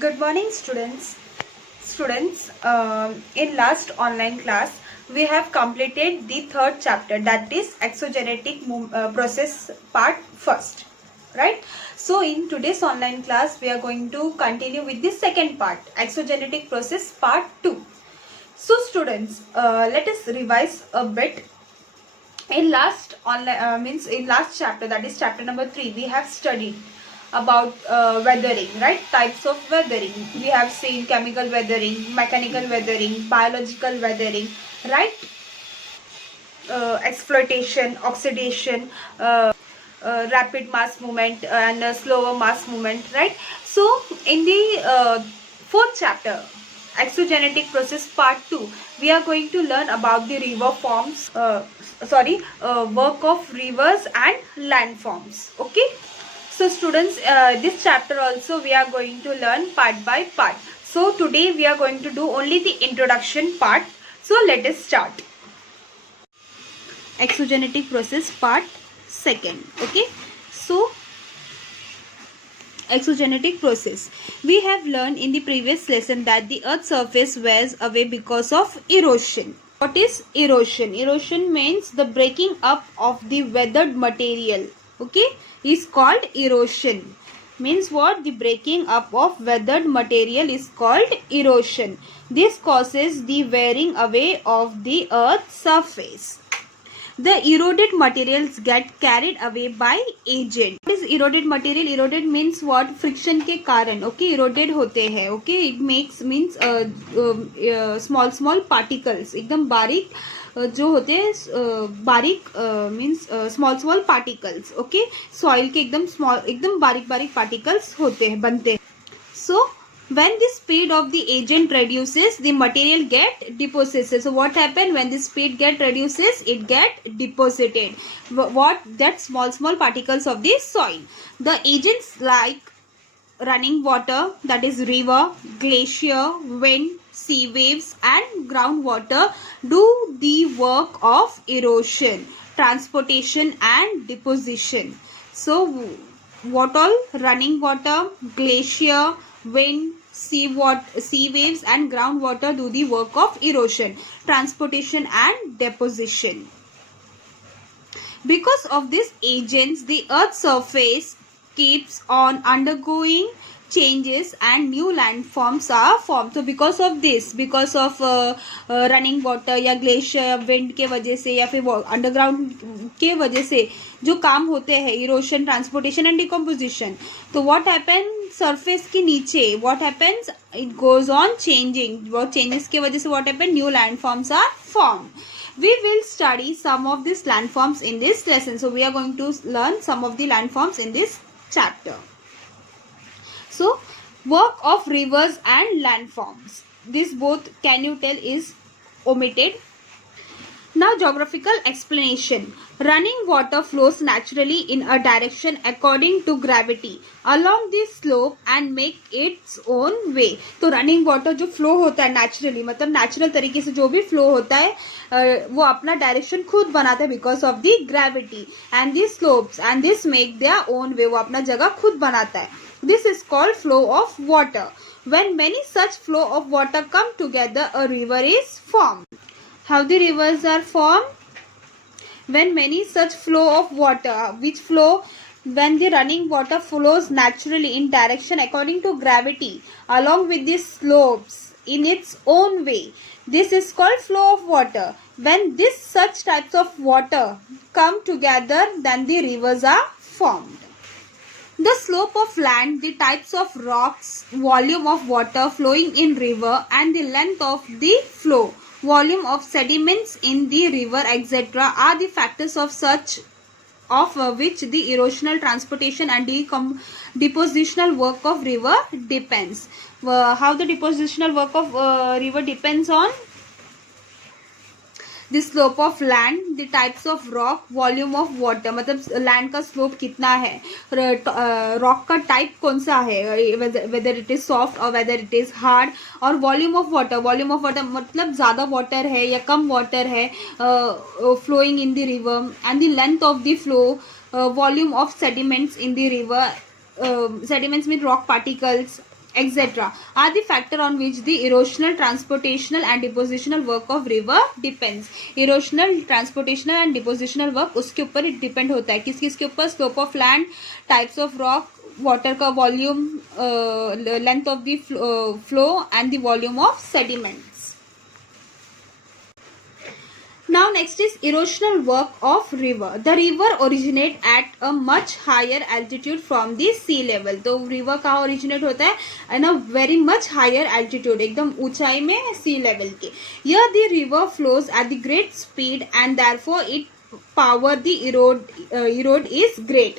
Good morning, students. In last online class, we have completed the third chapter, that is exogenetic process part first, right? So in today's online class, we are going to continue with the second part, exogenetic process part 2. So students, let us revise a bit. In last online in last chapter, that is chapter number 3, we have studied about weathering, right? Types of weathering. We have seen chemical weathering, mechanical weathering, biological weathering, right? Exploitation, oxidation, rapid mass movement and slower mass movement, right? So in the fourth chapter, exogenetic process part 2, we are going to learn about the river forms, work of rivers and landforms. Okay, so students, this chapter also we are going to learn part by part. So today we are going to do only the introduction part. So let us start. Exogenetic process part second. Okay, so exogenetic process, we have learned in the previous lesson that the earth's surface wears away because of erosion. What is erosion? Erosion means the breaking up of the weathered material. Okay, is called erosion. Means what? The breaking up of weathered material is called erosion. This causes the wearing away of the earth's surface. The eroded materials get carried away by agent. What is eroded material? Eroded means what? Friction के कारण, okay, eroded होते हैं, okay, it makes means small particles, एकदम बारीक जो होते हैं, बारीक means small particles, okay, soil के एकदम बारीक पार्टिकल्स होते हैं, बनते हैं. So when the speed of the agent reduces, the material get deposited. So what happen when the speed get reduces? It get deposited. What? That small particles of the soil. The agents like running water, that is river, glacier, wind, sea waves and groundwater do the work of erosion, transportation and deposition. So what all? Running water, glacier, wind, sea waves and groundwater do the work of erosion, transportation and deposition. Because of these agents, the earth's surface keeps on undergoing changes and new landforms are formed. So because of this, because of running water या glacier या wind के वजह से या फिर underground के वजह से जो काम होते हैं, इरोशन, ट्रांसपोर्टेशन एंड डिकम्पोजिशन, तो व्हाट हैपन, सरफेस के नीचे what happens, it goes on changing. वो चेंजेस के वजह से what happen, new landforms are form. We will study some of these landforms in this lesson. So we are going to learn some of the landforms in this chapter. So work of rivers and landforms, this both can you tell is omitted. Now geographical explanation. Running water flows naturally in a direction according to gravity along the slope and make its own way. तो running water जो flow होता है naturally, मतलब natural तरीके से जो भी flow होता है वो अपना डायरेक्शन खुद बनाता है because of the gravity and the slopes and this make their own way. वो अपना जगह खुद बनाता है. This is called flow of water. When many such flow of water come together, a river is formed. How the rivers are formed? When many such flow of water, which flow when the running water flows naturally in direction according to gravity along with the slopes in its own way. This is called flow of water. When this such types of water come together, then the rivers are formed. The slope of land, the types of rocks, volume of water flowing in river and the length of the flow, volume of sediments in the river, etc. are the factors of such of which the erosional, transportation and depositional work of river depends. How the depositional work of river depends on the slope of land, the types of rock, volume of water, मतलब land का slope कितना है, rock का type कौन सा है, whether it is soft और whether it is hard, और वॉल्यूम ऑफ वाटर मतलब ज़्यादा वाटर है या कम वाटर है flowing in the river, and the length of the flow, volume of sediments in the river, sediments mean rock particles, etc. are the factor on which the erosional, transportational and depositional work of river depends. Erosional, transportational and depositional work उसके ऊपर depend होता है. किस किस के ऊपर? Slope of land, types of rock, water का volume, length of the flow and the volume of sediments. Now next is erosional work of river. The river originate at a much higher altitude from the sea level. तो river कहाँ originate होता है? In a very much higher altitude, एकदम ऊंचाई में sea level के. Here the river flows at the great speed and therefore it power the erode is great.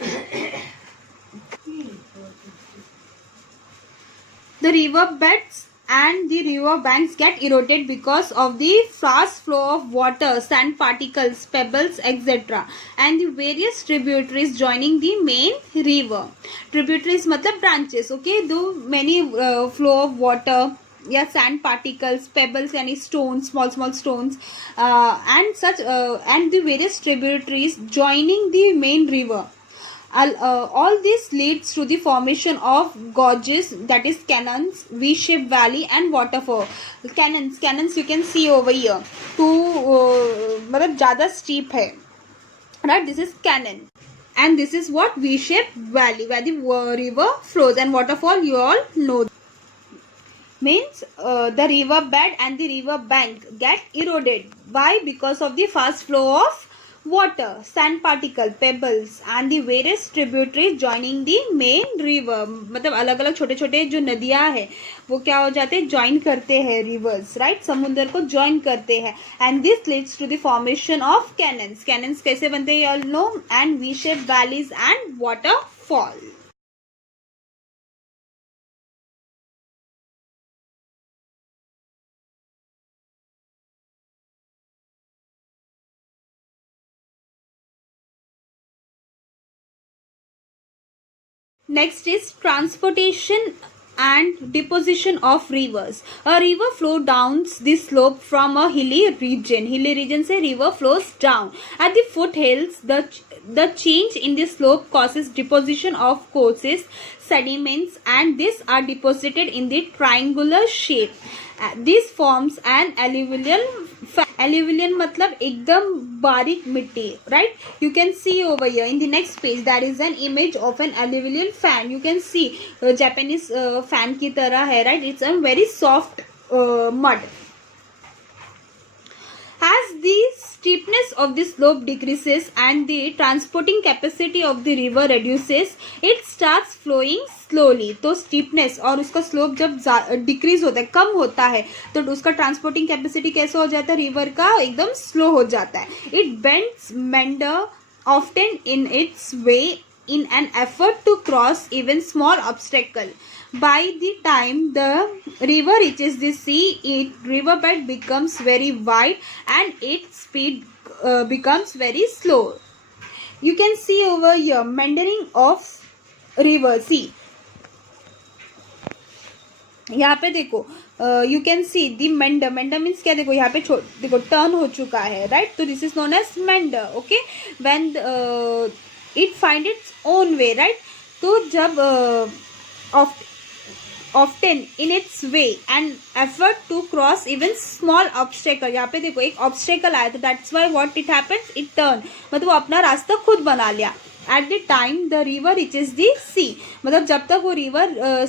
The river beds and the river banks get eroded because of the fast flow of water, sand particles, pebbles, etc. and the various tributaries joining the main river. Tributaries मतलब branches, okay? Do many flow of water या sand particles, pebbles यानी stones, small stones, and such and the various tributaries joining the main river. All this leads to the formation of gorges, that is canyons, V-shaped valley and waterfall. Canyons you can see over here. मतलब ज़्यादा steep है, right? This is canyon, and this is what V-shaped valley where the river flows, and waterfall you all know. Means the river bed and the river bank get eroded. Why? Because of the fast flow of water, sand particle, pebbles and the various tributaries joining the main river. मतलब अलग अलग छोटे छोटे जो नदियां है वो क्या हो जाते हैं? ज्वाइन करते हैं रिवर्स, राइट? समुद्र को ज्वाइन करते हैं. And this leads to the formation of canyons. Canyons कैसे बनते हैं? All know. And V shape valleys and waterfall. Next is transportation and deposition of rivers. A river flow down the slope from a hilly region. Hilly region से river flows down. At the foothills, the change in the slope causes deposition of coarses, sediments, and these are deposited in the triangular shape. This forms an alluvial. Alluvial मतलब एकदम बारीक मिट्टी, right? You can see over here in the next page there is an image of an alluvial fan. You can see Japanese fan की तरह है, right? It's a very soft mud. As the steepness of the slope decreases and the transporting capacity of the river reduces, it starts flowing slowly. तो steepness और उसका slope जब decrease होता है, कम होता है, तो उसका transporting capacity कैसे हो जाता है? river का एकदम slow हो जाता है. It bends meander often in its way in an effort to cross even small obstacle. By the time the river reaches the sea, its riverbed becomes very wide and its speed becomes very slow. You can see over here meandering of river. See, यहाँ पे देखो, you can see the meander. Meander means क्या? देखो यहाँ पे देखो turn हो चुका है, राइट? तो this is known as meander. Okay, when it find its own way, right? तो जब often in its way and effort to cross even small obstacle. यहाँ पे देखो एक obstacle आया, तो that's why what it happens, it turn, मतलब वो अपना रास्ता खुद बना लिया. At the time the river reaches the sea, मतलब जब तक वो river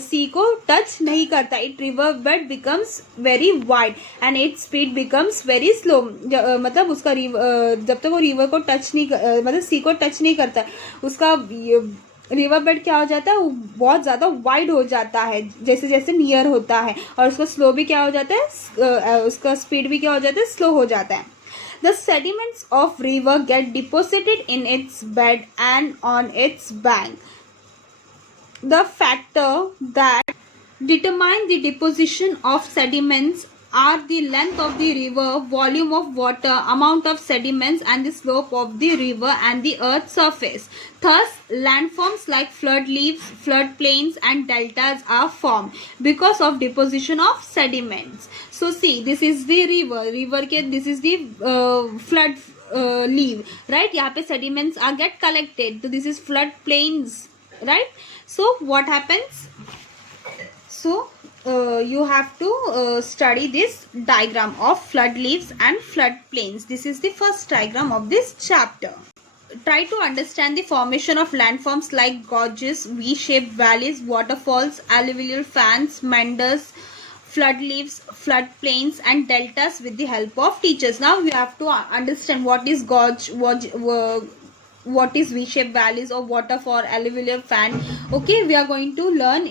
sea को touch नहीं करता, it river bed becomes very wide and its speed becomes very slow. मतलब उसका जब तक वो river को touch नहीं मतलब sea को touch नहीं करता, उसका रिवर बेड क्या हो जाता है? वो बहुत ज़्यादा वाइड हो जाता है जैसे जैसे नियर होता है, और उसका स्लो भी क्या हो जाता है? उसका स्पीड भी क्या हो जाता है? स्लो हो जाता है. The sediments of river get deposited in its bed and on its bank. The factor that determine the deposition of sediments are the length of the river, volume of water, amount of sediments, and the slope of the river and the earth's surface. Thus, landforms like flood leaves, flood plains, and deltas are formed because of deposition of sediments. So, see, this is the river. River के this is the flood leaf, right? यहाँ पे sediments are get collected. So, this is flood plains, right? So, what happens? So you have to study this diagram of flood leaves and flood plains. This is the first diagram of this chapter. Try to understand the formation of landforms like gorges, V-shaped valleys, waterfalls, alluvial fans, meanders, flood leaves, flood plains and deltas with the help of teachers. Now you have to understand what is gorge, what is V-shaped valleys or waterfall, alluvial fan. Okay, we are going to learn.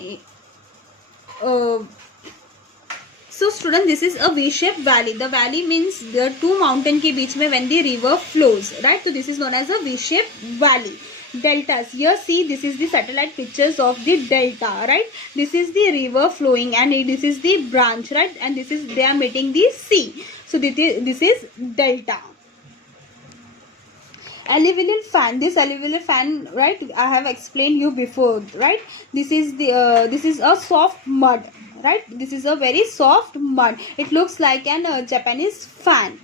So student, this is a V-shaped valley. The valley means there are two mountain के बीच में when the river flows, right? So this is known as a V-shaped valley. Deltas. Here see, this is the satellite pictures of the delta, right? This is the river flowing and this is the branch, right? And this is, they are meeting the sea. So this is delta. Alluvial fan. This alluvial fan, right? I have explained you before, right? This is the this is a soft mud, right? This is a very soft mud. It looks like an Japanese fan.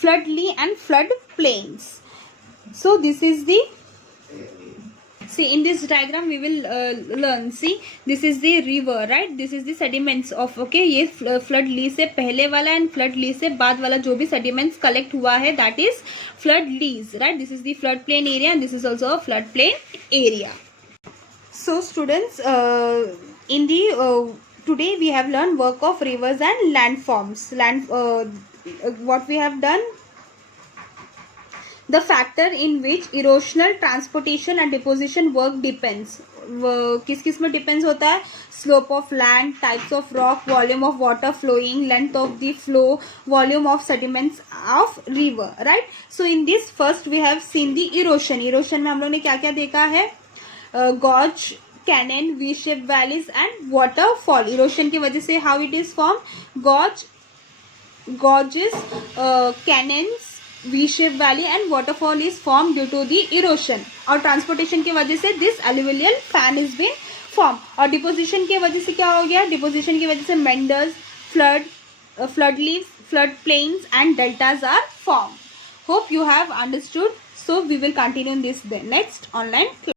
Floodly and flood plains. So this is the, see in this diagram we will learn. See, this is the river, right? This is the sediments of, okay, ये flood lee से पहले वाला and flood lee से बाद वाला जो भी sediments collect हुआ है, that is flood lees, right? This is the flood plain area and this is also a flood plain area. So students, in the today we have learned work of rivers and landforms. What we have done, the factor in which erosional, transportation and deposition work depends. किस किस में depends होता है? Slope of land, types of rock, volume of water flowing, length of the flow, volume of sediments of river, right? So in this first we have seen the erosion. Erosion में हम लोग ने क्या क्या देखा है? Gorge, canyon, V-shaped valleys and waterfall. Erosion की वजह से how it is formed? Gorges, canyons, V-shaped valley and waterfall is formed due to the erosion. और transportation की वजह से this alluvial fan is been formed. और deposition की वजह से क्या हो गया? Deposition की वजह से meanders, flood leaves, flood plains and deltas are formed. Hope you have understood. So we will continue this the next online class.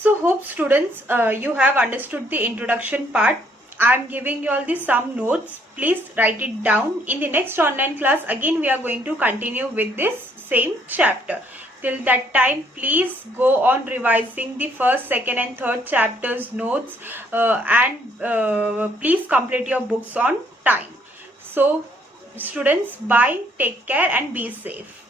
So hope students you have understood the introduction part. I am giving you all the some notes. Please write it down. In the next online class again we are going to continue with this same chapter. Till that time please go on revising the first, second and third chapters notes and please complete your books on time. So students, bye, take care and be safe.